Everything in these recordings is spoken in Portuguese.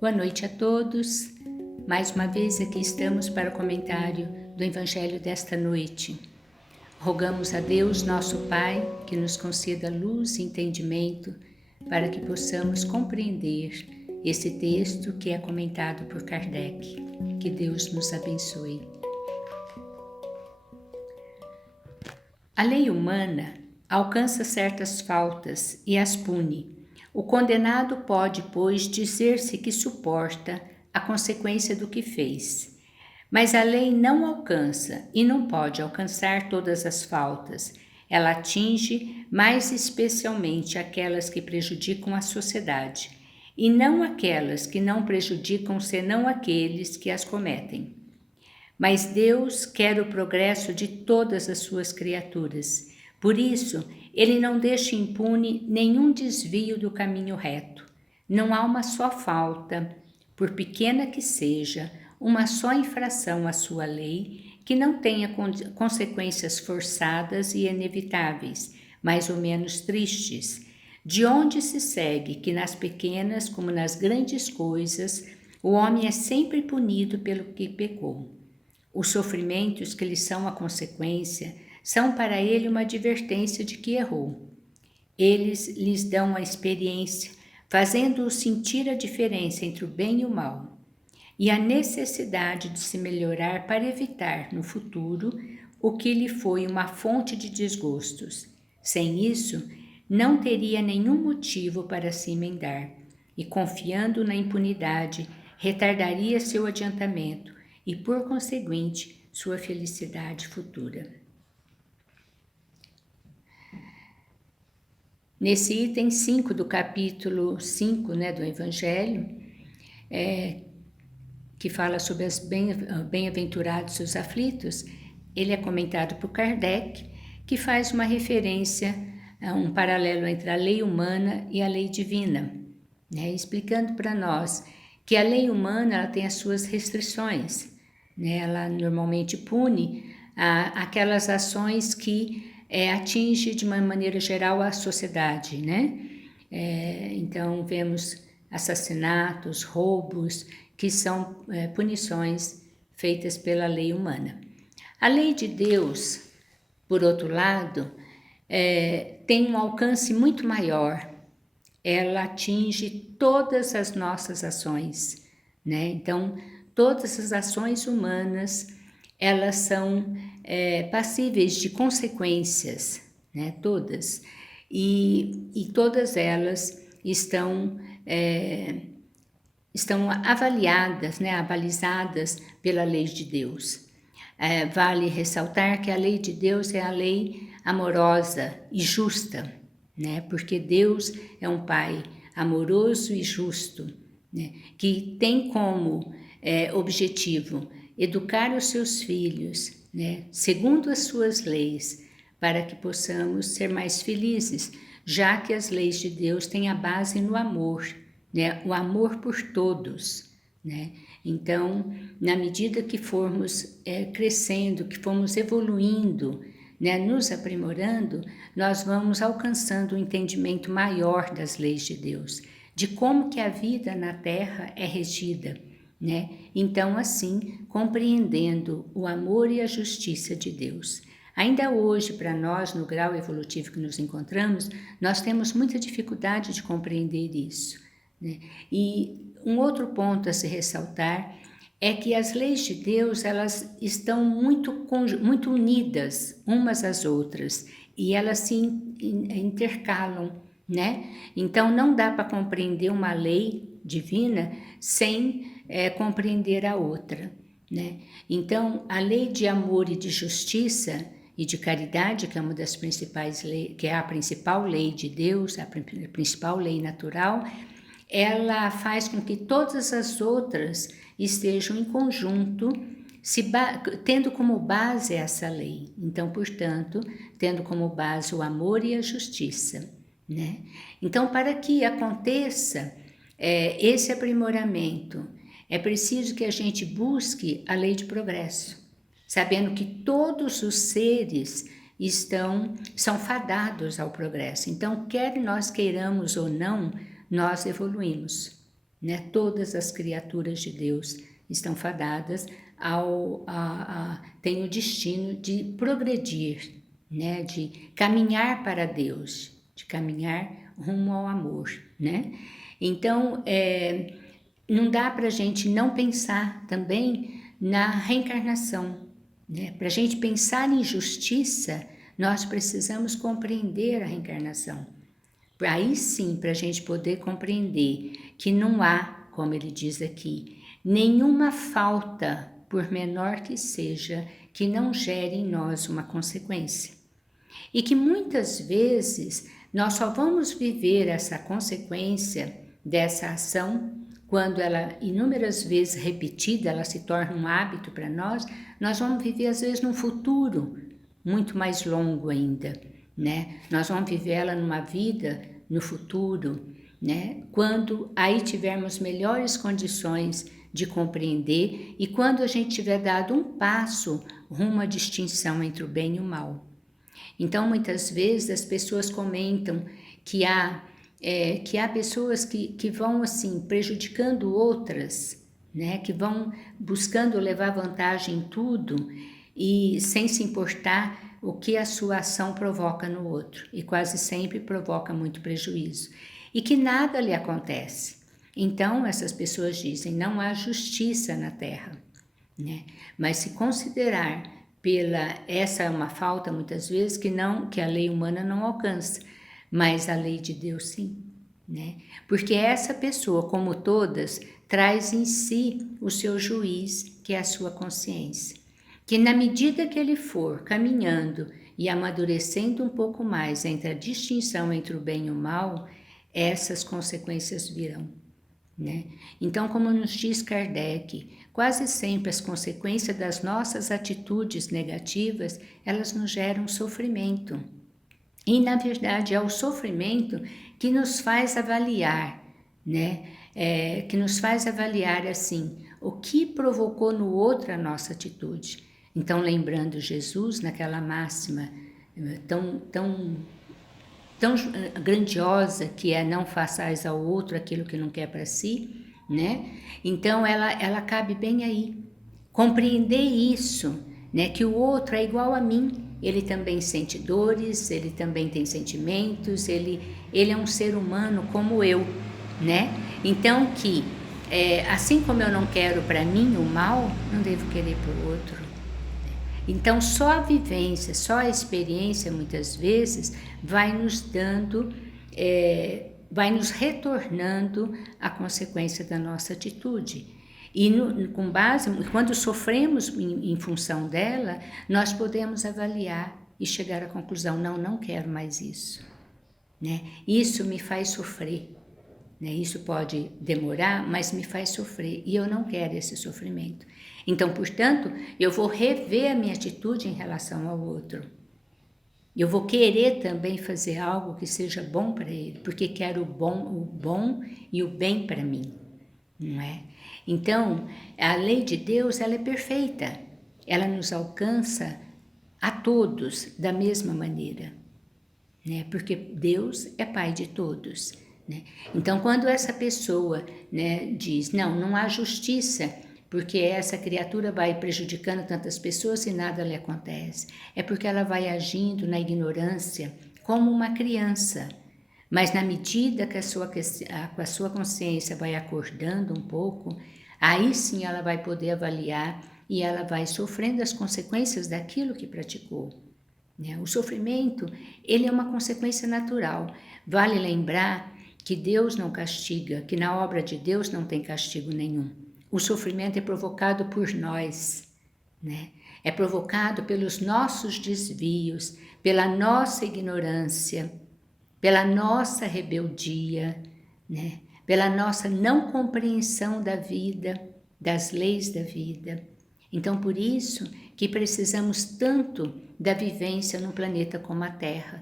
Boa noite a todos. Mais uma vez aqui estamos para o comentário do Evangelho desta noite. Rogamos a Deus, nosso Pai, que nos conceda luz e entendimento para que possamos compreender esse texto que é comentado por Kardec. Que Deus nos abençoe. A lei humana alcança certas faltas e as pune. O condenado pode, pois, dizer-se que suporta a consequência do que fez. Mas a lei não alcança e não pode alcançar todas as faltas. Ela atinge mais especialmente aquelas que prejudicam a sociedade, e não aquelas que não prejudicam senão aqueles que as cometem. Mas Deus quer o progresso de todas as suas criaturas. Por isso, Ele não deixa impune nenhum desvio do caminho reto. Não há uma só falta, por pequena que seja, uma só infração à sua lei, que não tenha consequências forçadas e inevitáveis, mais ou menos tristes. De onde se segue que nas pequenas como nas grandes coisas, o homem é sempre punido pelo que pecou. Os sofrimentos que lhe são a consequência são para ele uma advertência de que errou. Eles lhes dão a experiência, fazendo-o sentir a diferença entre o bem e o mal, e a necessidade de se melhorar para evitar, no futuro, o que lhe foi uma fonte de desgostos. Sem isso, não teria nenhum motivo para se emendar, e confiando na impunidade, retardaria seu adiantamento, e, por conseguinte, sua felicidade futura. Nesse item 5 do capítulo 5 do Evangelho, que fala sobre os bem-aventurados os aflitos, ele é comentado por Kardec, que faz uma referência a um paralelo entre a lei humana e a lei divina, explicando para nós que a lei humana ela tem as suas restrições. Ela normalmente pune aquelas ações que atingem de uma maneira geral a sociedade, então vemos assassinatos, roubos, que são punições feitas pela lei humana. A lei de Deus, por outro lado, tem um alcance muito maior. Ela atinge todas as nossas ações, Então, todas as ações humanas, elas são passíveis de consequências, todas. E todas elas estão avaliadas, abalizadas pela lei de Deus. Vale ressaltar que a lei de Deus é a lei amorosa e justa, porque Deus é um Pai amoroso e justo, que tem como objetivo educar os seus filhos, segundo as suas leis, para que possamos ser mais felizes, já que as leis de Deus têm a base no amor, o amor por todos. Então, na medida que formos crescendo, que formos evoluindo, nos aprimorando, nós vamos alcançando um entendimento maior das leis de Deus, de como que a vida na Terra é regida, Então, assim, compreendendo o amor e a justiça de Deus. Ainda hoje, para nós, no grau evolutivo que nos encontramos, nós temos muita dificuldade de compreender isso, E um outro ponto a se ressaltar é que as leis de Deus, elas estão muito unidas umas às outras e elas se intercalam, Então, não dá para compreender uma lei divina sem compreender a outra, Então, a lei de amor e de justiça e de caridade, que é uma das principais leis, que é a principal lei de Deus, a principal lei natural, ela faz com que todas as outras estejam em conjunto, tendo como base essa lei. Então, portanto, tendo como base o amor e a justiça, Então, para que aconteça esse aprimoramento, é preciso que a gente busque a lei de progresso, sabendo que todos os seres são fadados ao progresso. Então, quer nós queiramos ou não, nós evoluímos, né? Todas as criaturas de Deus estão fadadas têm o destino de progredir, né? De caminhar para Deus, de caminhar rumo ao amor, né? Então, não dá para a gente não pensar também na reencarnação, né? Para a gente pensar em justiça, nós precisamos compreender a reencarnação. Aí sim, para a gente poder compreender que não há, como ele diz aqui, nenhuma falta, por menor que seja, que não gere em nós uma consequência. E que muitas vezes nós só vamos viver essa consequência dessa ação quando ela, inúmeras vezes repetida, ela se torna um hábito para nós vamos viver às vezes num futuro muito mais longo ainda, né? Nós vamos viver ela numa vida no futuro, né? Quando aí tivermos melhores condições de compreender e quando a gente tiver dado um passo rumo à distinção entre o bem e o mal. Então, muitas vezes as pessoas comentam que há pessoas que vão assim prejudicando outras, né? Que vão buscando levar vantagem em tudo e sem se importar o que a sua ação provoca no outro, e quase sempre provoca muito prejuízo, e que nada lhe acontece. Então, essas pessoas dizem, não há justiça na Terra, né? Mas se considerar essa é uma falta muitas vezes que a lei humana não alcança, mas a lei de Deus sim, né? Porque essa pessoa, como todas, traz em si o seu juiz, que é a sua consciência. Que na medida que ele for caminhando e amadurecendo um pouco mais entre a distinção entre o bem e o mal, essas consequências virão, né? Então, como nos diz Kardec, quase sempre as consequências das nossas atitudes negativas, elas nos geram sofrimento. E, na verdade, é o sofrimento que nos faz avaliar, né? Que nos faz avaliar, assim, o que provocou no outro a nossa atitude. Então, lembrando Jesus naquela máxima tão grandiosa que é não façais ao outro aquilo que não quer para si, né? Então, ela cabe bem aí. Compreender isso, né? Que o outro é igual a mim. Ele também sente dores, ele também tem sentimentos, ele é um ser humano como eu, né? Então, assim como eu não quero para mim o mal, não devo querer para o outro. Então, só a vivência, só a experiência, muitas vezes, vai nos dando, vai nos retornando a consequência da nossa atitude. E com base, quando sofremos em função dela, nós podemos avaliar e chegar à conclusão, não quero mais isso, né? Isso me faz sofrer, né? Isso pode demorar, mas me faz sofrer e eu não quero esse sofrimento. Então, portanto, eu vou rever a minha atitude em relação ao outro. Eu vou querer também fazer algo que seja bom para ele, porque quero o bom e o bem para mim, não é? Então, a lei de Deus, ela é perfeita. Ela nos alcança a todos da mesma maneira, né? Porque Deus é Pai de todos, né? Então, quando essa pessoa, né, diz, não há justiça, porque essa criatura vai prejudicando tantas pessoas e nada lhe acontece. É porque ela vai agindo na ignorância como uma criança. Mas na medida que a sua consciência vai acordando um pouco, aí sim ela vai poder avaliar e ela vai sofrendo as consequências daquilo que praticou, né? O sofrimento, ele é uma consequência natural. Vale lembrar que Deus não castiga, que na obra de Deus não tem castigo nenhum. O sofrimento é provocado por nós, né? É provocado pelos nossos desvios, pela nossa ignorância, pela nossa rebeldia, né? Pela nossa não compreensão da vida, das leis da vida. Então, por isso que precisamos tanto da vivência num planeta como a Terra.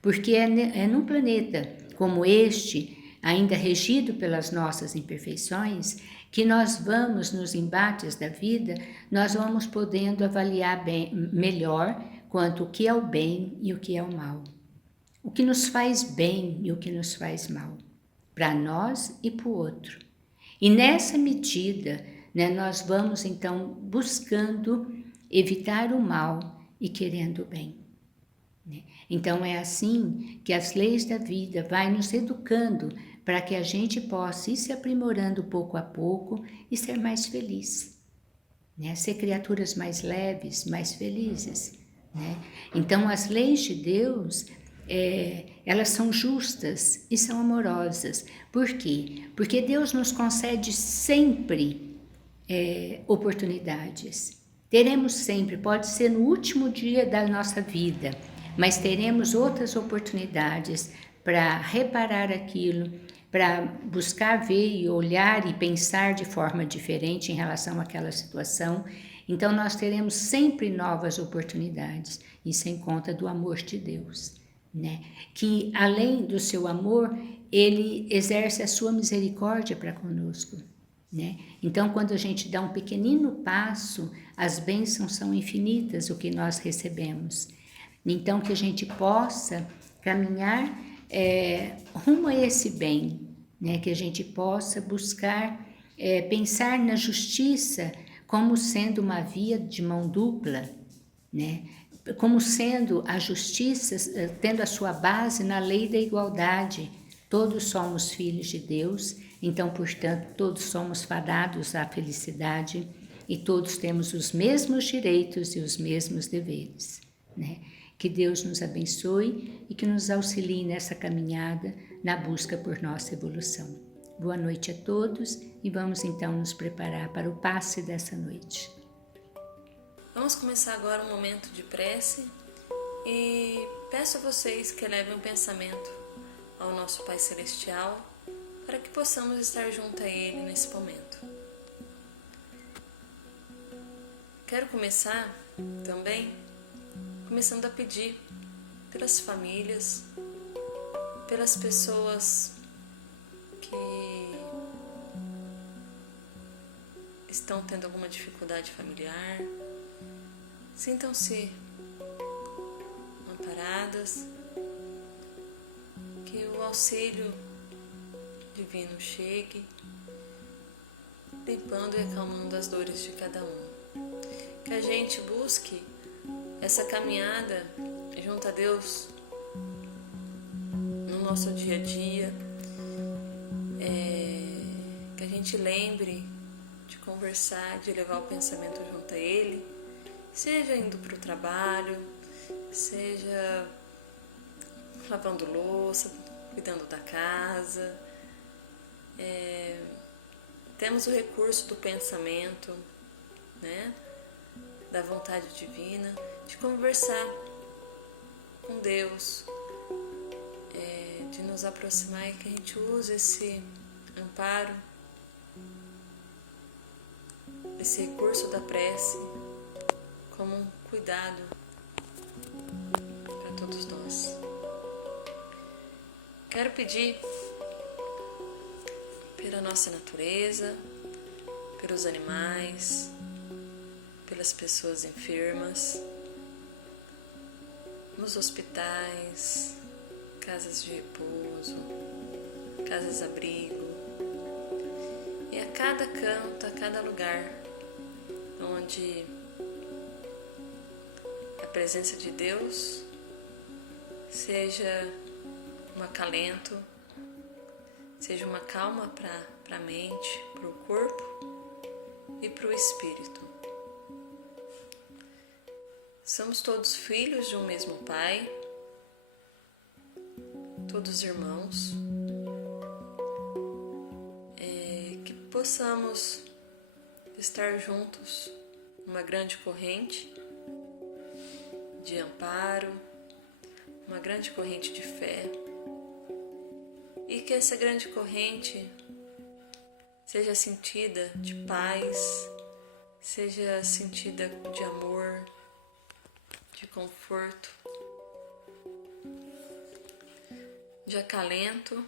Porque é num planeta como este, ainda regido pelas nossas imperfeições, que nós vamos, nos embates da vida, nós vamos podendo avaliar melhor quanto o que é o bem e o que é o mal. O que nos faz bem e o que nos faz mal, para nós e para o outro. E nessa medida, né, nós vamos então buscando evitar o mal e querendo o bem. Né? Então é assim que as leis da vida vai nos educando para que a gente possa ir se aprimorando pouco a pouco e ser mais feliz. Né? Ser criaturas mais leves, mais felizes. Né? Então as leis de Deus, elas são justas e são amorosas. Por quê? Porque Deus nos concede sempre oportunidades. Teremos sempre, pode ser no último dia da nossa vida, mas teremos outras oportunidades para reparar aquilo, para buscar ver e olhar e pensar de forma diferente em relação àquela situação. Então nós teremos sempre novas oportunidades, isso em conta do amor de Deus, né? Que além do seu amor, ele exerce a sua misericórdia para conosco. Né? Então, quando a gente dá um pequenino passo, as bênçãos são infinitas, o que nós recebemos. Então, que a gente possa caminhar rumo a esse bem, né? Que a gente possa buscar pensar na justiça como sendo uma via de mão dupla, né? Como sendo a justiça, tendo a sua base na lei da igualdade. Todos somos filhos de Deus, então, portanto, todos somos fadados à felicidade e todos temos os mesmos direitos e os mesmos deveres. Né? Que Deus nos abençoe e que nos auxilie nessa caminhada na busca por nossa evolução. Boa noite a todos e vamos então nos preparar para o passe dessa noite. Vamos começar agora um momento de prece e peço a vocês que elevem um pensamento ao nosso Pai Celestial para que possamos estar junto a Ele nesse momento. Quero começar também começando a pedir pelas famílias, pelas pessoas que estão tendo alguma dificuldade familiar. Sintam-se amparadas, que o auxílio divino chegue, limpando e acalmando as dores de cada um. Que a gente busque essa caminhada junto a Deus no nosso dia a dia, que a gente lembre de conversar, de levar o pensamento junto a Ele, seja indo para o trabalho, seja lavando louça, cuidando da casa. Temos o recurso do pensamento, né? Da vontade divina, de conversar com Deus, de nos aproximar e que a gente use esse amparo, esse recurso da prece como um cuidado para todos nós. Quero pedir pela nossa natureza, pelos animais, pelas pessoas enfermas, nos hospitais, casas de repouso, casas-abrigo, e a cada canto, a cada lugar onde a presença de Deus seja um acalento, seja uma calma para a mente, para o corpo e para o espírito. Somos todos filhos de um mesmo Pai, todos irmãos, que possamos estar juntos numa grande corrente de amparo, uma grande corrente de fé, e que essa grande corrente seja sentida de paz, seja sentida de amor, de conforto, de acalento,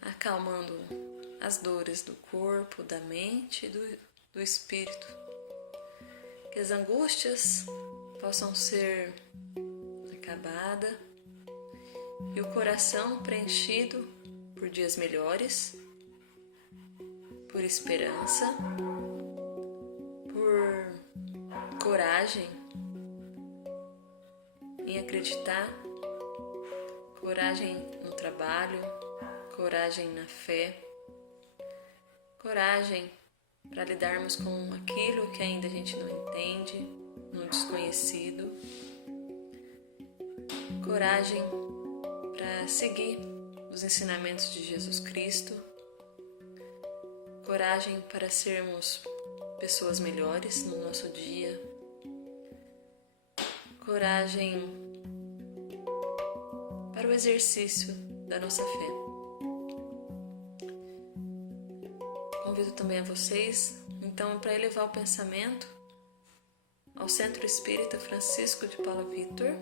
acalmando as dores do corpo, da mente e do espírito. Que as angústias possam ser acabadas e o coração preenchido por dias melhores, por esperança, por coragem em acreditar, coragem no trabalho, coragem na fé, coragem para lidarmos com aquilo que ainda a gente não entende, no desconhecido, coragem para seguir os ensinamentos de Jesus Cristo, coragem para sermos pessoas melhores no nosso dia, coragem para o exercício da nossa fé. Convido também a vocês, então, para elevar o pensamento ao Centro Espírita Francisco de Paula Victor,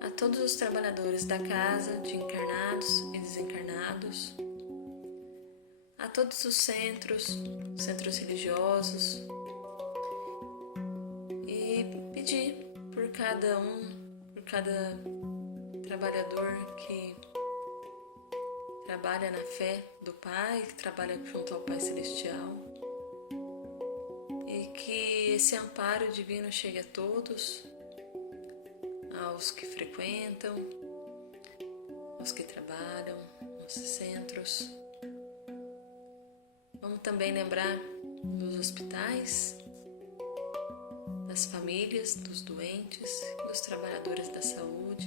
a todos os trabalhadores da casa, de encarnados e desencarnados, a todos os centros religiosos, e pedir por cada trabalhador que trabalha na fé do Pai, que trabalha junto ao Pai Celestial, e que esse amparo divino chegue a todos, aos que frequentam, aos que trabalham nos centros. Vamos também lembrar dos hospitais, das famílias, dos doentes, dos trabalhadores da saúde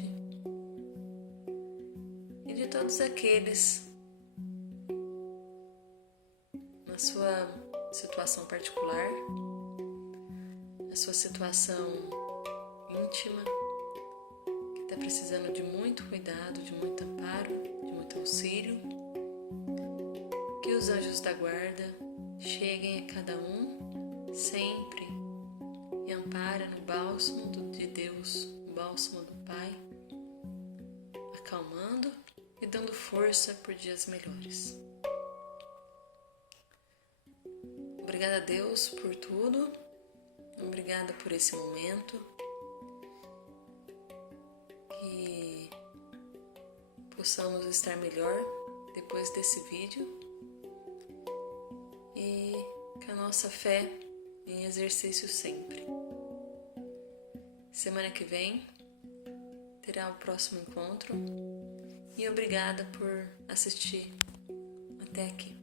e de todos aqueles na sua situação particular, na sua situação íntima, que está precisando de muito cuidado, de muito amparo, de muito auxílio. Que os anjos da guarda cheguem a cada um sempre e amparem no bálsamo de Deus, no bálsamo do Pai, acalmando e dando força por dias melhores. Obrigada a Deus por tudo, obrigada por esse momento, que possamos estar melhor depois desse vídeo e que a nossa fé em exercício sempre. Semana que vem terá o próximo encontro e obrigada por assistir até aqui.